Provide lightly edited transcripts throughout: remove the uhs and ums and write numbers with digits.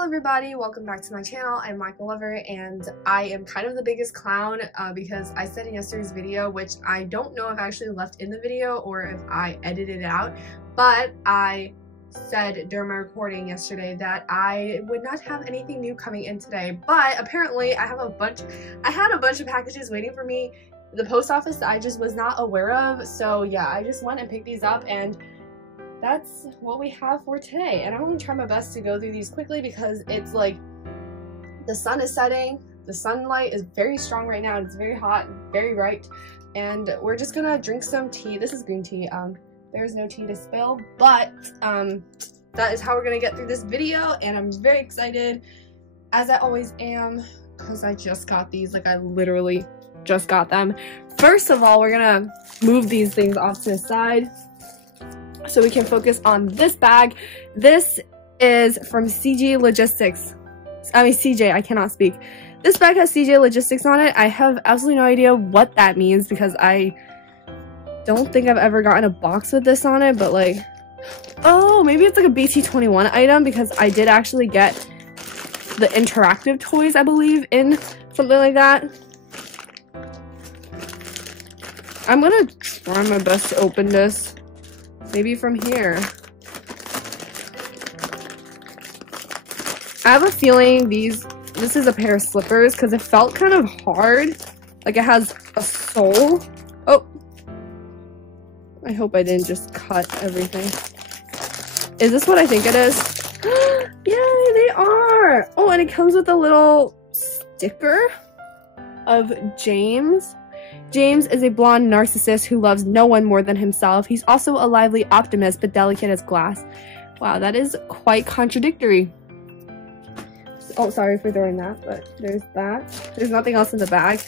Hello everybody, welcome back to my channel. I'm Lacquer Lover and I am kind of the biggest clown because I said in yesterday's video, which I don't know if I actually left in the video or if I edited it out, but I said during my recording yesterday that I would not have anything new coming in today, but apparently I had a bunch of packages waiting for me at the post office that I just was not aware of. So yeah, I just went and picked these up and that's what we have for today. And I'm going to try my best to go through these quickly because it's like the sun is setting, the sunlight is very strong right now, and it's very hot, very bright, and we're just gonna drink some tea. This is green tea. There's no tea to spill, but that is how we're gonna get through this video, and I'm very excited, as I always am, because I just got these. Like, I literally just got them. First of all, we're gonna move these things off to the side so we can focus on this bag. This is from CJ Logistics. I mean CJ, I cannot speak. This bag has CJ Logistics on it. I have absolutely no idea what that means because I don't think I've ever gotten a box with this on it, but like, oh, maybe it's like a BT21 item because I did actually get the interactive toys, I believe, in something like that. I'm gonna try my best to open this. Maybe from here. I have a feeling this is a pair of slippers because it felt kind of hard. Like it has a sole. Oh. I hope I didn't just cut everything. Is this what I think it is? Yay, they are! Oh, and it comes with a little sticker of James. James is a blonde narcissist who loves no one more than himself. He's also a lively optimist, but delicate as glass. Wow, that is quite contradictory. Oh, sorry for throwing that, but there's that. There's nothing else in the bag.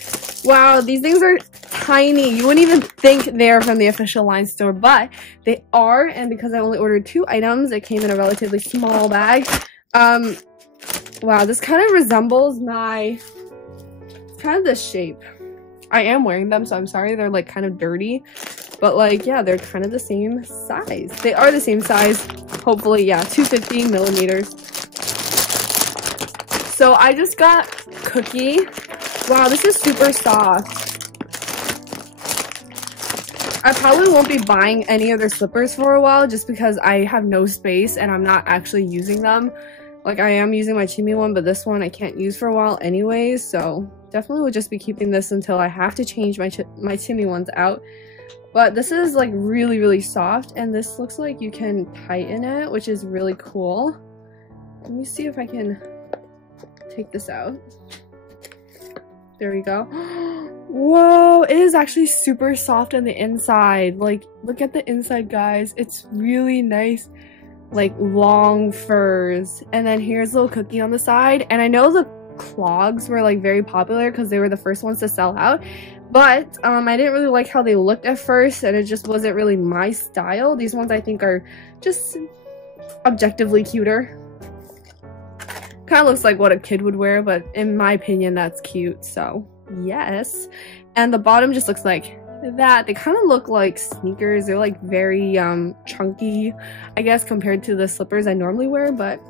Wow, these things are tiny. You wouldn't even think they're from the official line store, but they are, and because I only ordered 2 items, it came in a relatively small bag. Wow, this kind of resembles kind of this shape. I am wearing them, so I'm sorry they're like kind of dirty, but like, yeah, they're kind of the same size. They are the same size, hopefully. Yeah, 250 millimeters. So I just got Cookie. Wow, this is super soft. I probably won't be buying any of their slippers for a while just because I have no space and I'm not actually using them. Like, I am using my Chimmy one, but this one I can't use for a while anyways, so definitely will just be keeping this until I have to change my Chimmy ones out. But this is like really, really soft, and this looks like you can tighten it, which is really cool. Let me see if I can take this out. There we go. Whoa, it is actually super soft on the inside. Like, look at the inside, guys. It's really nice. Like long furs, and then here's a little Cookie on the side. And I know the clogs were like very popular because they were the first ones to sell out, but I didn't really like how they looked at first, and it just wasn't really my style. These ones I think are just objectively cuter. Kind of looks like what a kid would wear, but in my opinion that's cute, so yes. And the bottom just looks like that. They kind of look like sneakers. They're like very chunky, I guess, compared to the slippers I normally wear, but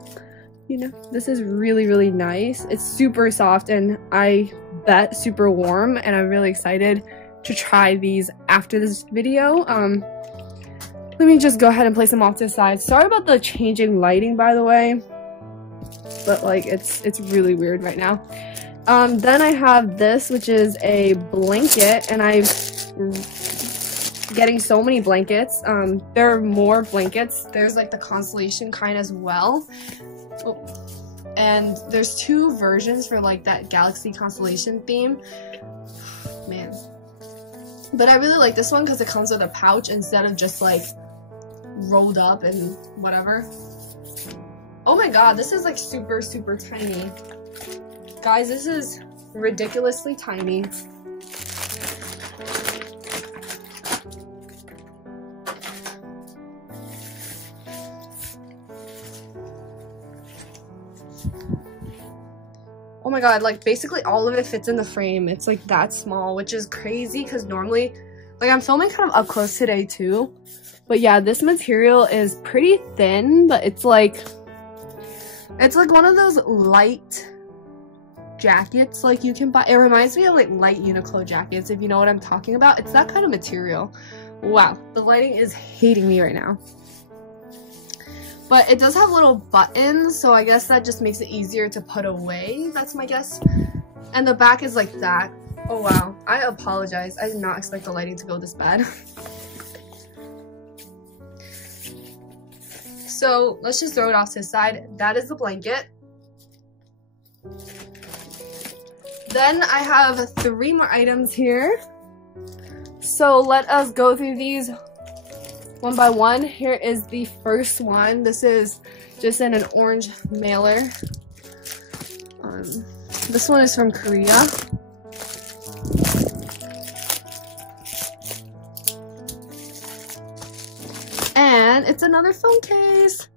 you know, this is really, really nice. It's super soft and I bet super warm, and I'm really excited to try these after this video. Let me just go ahead and place them off to the side. Sorry about the changing lighting, by the way, but like it's really weird right now. Then I have this, which is a blanket, and I'm getting so many blankets. There are more blankets. There's like the constellation kind as well. Oh. And there's 2 versions for like that galaxy constellation theme. Man. But I really like this one because it comes with a pouch instead of just like rolled up and whatever. Oh my god, this is like super, super tiny. Guys, this is ridiculously tiny. Oh my god, like basically all of it fits in the frame. It's like that small, which is crazy because normally, like, I'm filming kind of up close today too. But yeah, this material is pretty thin, but it's like It's like one of those light jackets like you can buy. It reminds me of like light Uniqlo jackets, if you know what I'm talking about. It's that kind of material. Wow, the lighting is hating me right now. But it does have little buttons, so I guess that just makes it easier to put away. That's my guess. And the back is like that. Oh wow, I apologize. I did not expect the lighting to go this bad. So let's just throw it off to the side. That is the blanket. Then I have 3 more items here. So let us go through these one by one. Here is the first one. This is just in an orange mailer. This one is from Korea. And it's another phone case.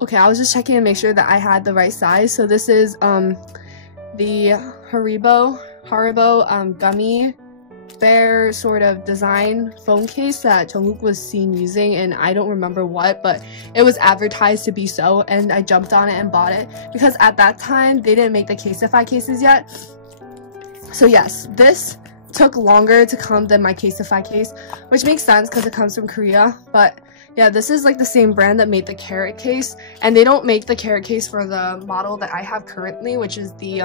Okay, I was just checking to make sure that I had the right size. So this is the Haribo gummy bear sort of design phone case that Jungkook was seen using, and I don't remember what, but it was advertised to be so, and I jumped on it and bought it because at that time they didn't make the Casetify cases yet. So yes, this took longer to come than my Casetify case, which makes sense because it comes from Korea. But yeah, this is like the same brand that made the Carrot case, and they don't make the Carrot case for the model that I have currently, which is the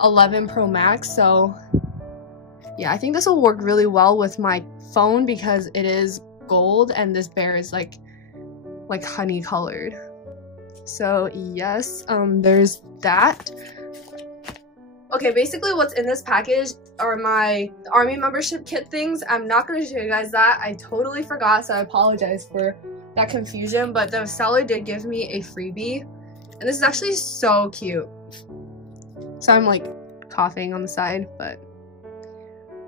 11 Pro Max. So yeah, I think this will work really well with my phone because it is gold and this bear is like honey colored. So yes, there's that. Okay, basically what's in this package are my army membership kit things. I'm not going to show you guys that. I totally forgot, so I apologize for that confusion, but the seller did give me a freebie, and this is actually so cute. So I'm like coughing on the side, but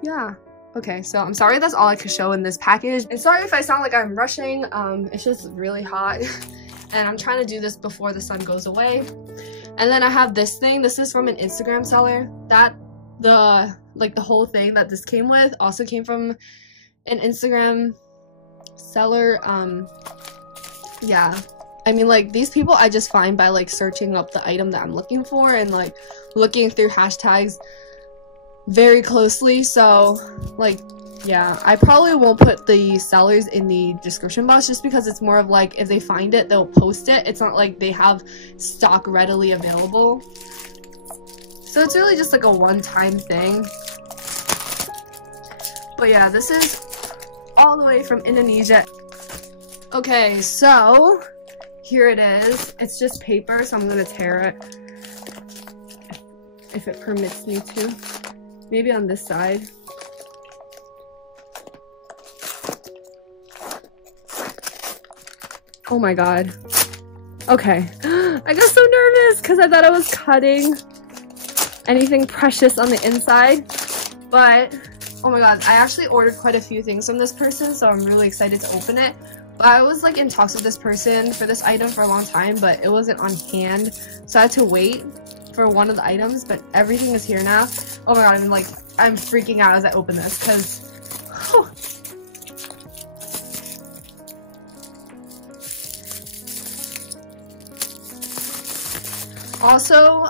yeah. Okay, so I'm sorry that's all I could show in this package. And sorry if I sound like I'm rushing. It's just really hot and I'm trying to do this before the sun goes away. And then I have this thing. This is from an Instagram seller. The whole thing that this came with also came from an Instagram seller. Yeah. I mean, like, these people I just find by like searching up the item that I'm looking for and like looking through hashtags very closely. So like, yeah, I probably won't put the sellers in the description box just because it's more of like if they find it they'll post it. It's not like they have stock readily available, so it's really just like a one-time thing. But yeah, this is all the way from Indonesia. Okay, so here it is. It's just paper, so I'm gonna tear it if it permits me to. Maybe on this side. Oh my god. Okay. I got so nervous because I thought I was cutting anything precious on the inside. But, oh my god, I actually ordered quite a few things from this person, so I'm really excited to open it. But I was like in talks with this person for this item for a long time, but it wasn't on hand. So I had to wait for one of the items, but everything is here now. Oh my god, I'm freaking out as I open this because also,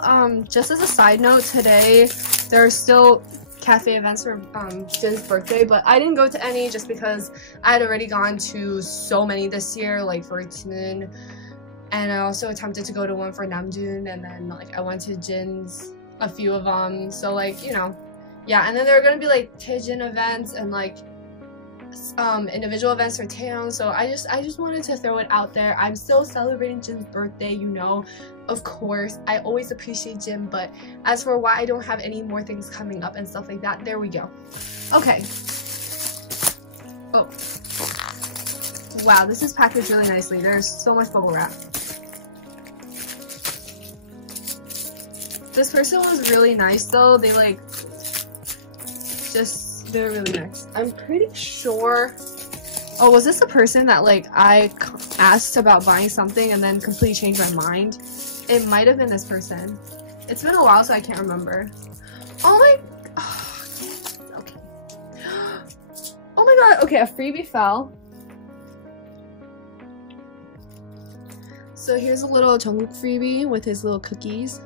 just as a side note, today there are still cafe events for Jin's birthday, but I didn't go to any just because I had already gone to so many this year, like for Jin, and I also attempted to go to one for Namjoon, and then like I went to Jin's, a few of them, so like, you know, yeah. And then there are gonna be like Taejin events and like individual events for Taeyong, so I just wanted to throw it out there. I'm still celebrating Jin's birthday, you know, of course. I always appreciate Jin, but as for why I don't have any more things coming up and stuff like that, there we go. Okay. Oh. Wow, this is packaged really nicely. There's so much bubble wrap. This person was really nice though. They like they're really nice. I'm pretty sure. Oh, was this a person that like I asked about buying something and then completely changed my mind? It might have been this person. It's been a while, so I can't remember. Oh my. Oh, okay. Oh my god. Okay, a freebie fell. So here's a little Jungkook freebie with his little cookies.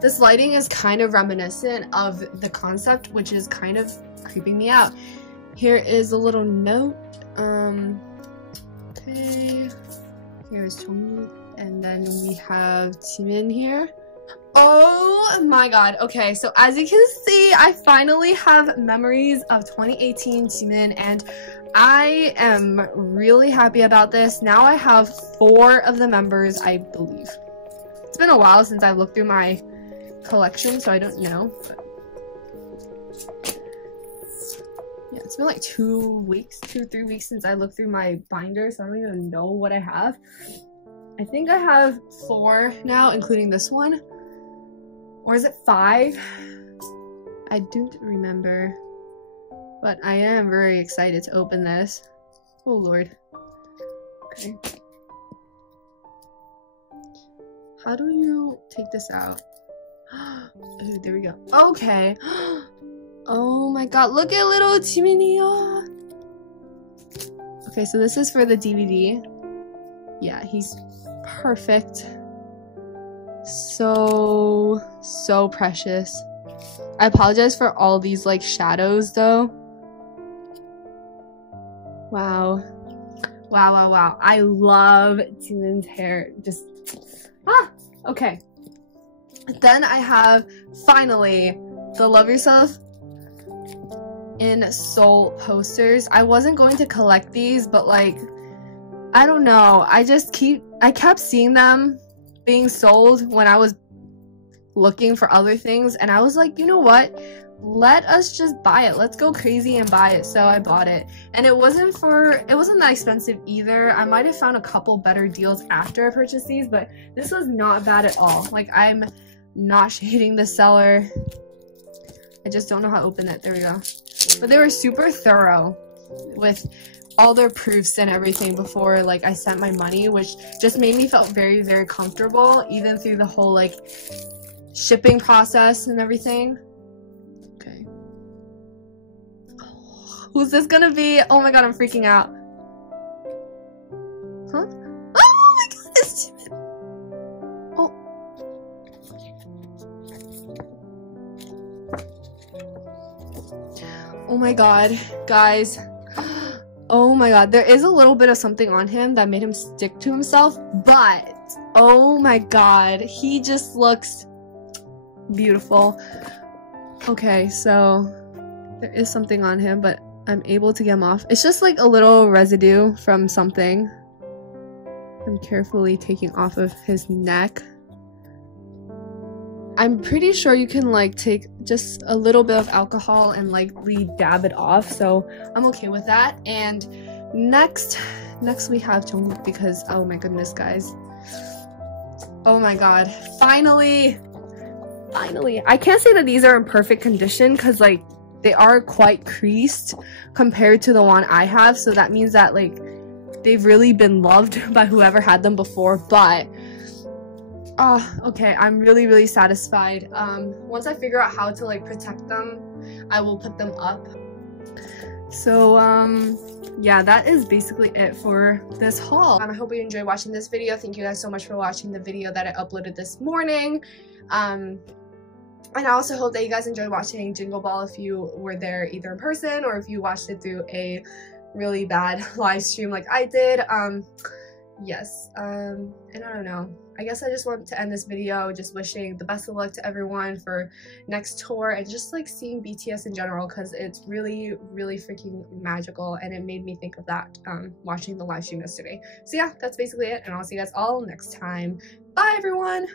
This lighting is kind of reminiscent of the concept, which is kind of creeping me out. Here is a little note. Okay. Here's Jungkook, and then we have Jimin here. Oh my god. Okay, so as you can see, I finally have memories of 2018 Jimin, and I am really happy about this. Now I have 4 of the members, I believe. It's been a while since I've looked through my collection, so I don't know. But yeah, it's been like 2 weeks, 2-3 weeks since I looked through my binder, so I don't even know what I have. I think I have 4 now, including this one. Or is it 5? I don't remember. But I am very excited to open this. Oh lord. Okay. How do you take this out? Oh, there we go. Okay. Oh my god, look at little Jiminio. Okay, so this is for the DVD. Yeah, he's perfect. So precious. I apologize for all these like shadows though. Wow. Wow. I love Jimin's hair. Just okay. Then I have finally the Love Yourself in Seoul posters. I wasn't going to collect these, but like I don't know. I kept seeing them being sold when I was looking for other things, and I was like, you know what? Let us just buy it. Let's go crazy and buy it. So I bought it, and it wasn't that expensive either. I might have found a couple better deals after I purchased these, but this was not bad at all. Like, I'm not shading the seller. I just don't know how to open it. There we go. But they were super thorough with all their proofs and everything before like I sent my money, which just made me feel very, very comfortable even through the whole like shipping process and everything. Okay. Who's this gonna be? Oh my god, I'm freaking out. Huh? Oh my god, it's Jimin. Oh. Oh my god, guys. Oh my god, there is a little bit of something on him that made him stick to himself, but oh my god, he just looks beautiful. Okay, so there is something on him, but I'm able to get him off. It's just like a little residue from something. I'm carefully taking off of his neck. I'm pretty sure you can like take just a little bit of alcohol and lightly dab it off, so I'm okay with that. And next we have Jungkook, because oh my goodness, guys. Oh my god, finally. I can't say that these are in perfect condition because like they are quite creased compared to the one I have, so that means that like they've really been loved by whoever had them before. But okay, I'm really satisfied. Once I figure out how to like protect them, I will put them up. So yeah, that is basically it for this haul. I hope you enjoyed watching this video. Thank you guys so much for watching the video that I uploaded this morning. And I also hope that you guys enjoyed watching Jingle Ball if you were there either in person or if you watched it through a really bad live stream like I did. Yes, and I don't know. I guess I just want to end this video just wishing the best of luck to everyone for next tour and just like seeing BTS in general, because it's really freaking magical, and it made me think of that watching the live stream yesterday. So yeah, that's basically it, and I'll see you guys all next time. Bye everyone!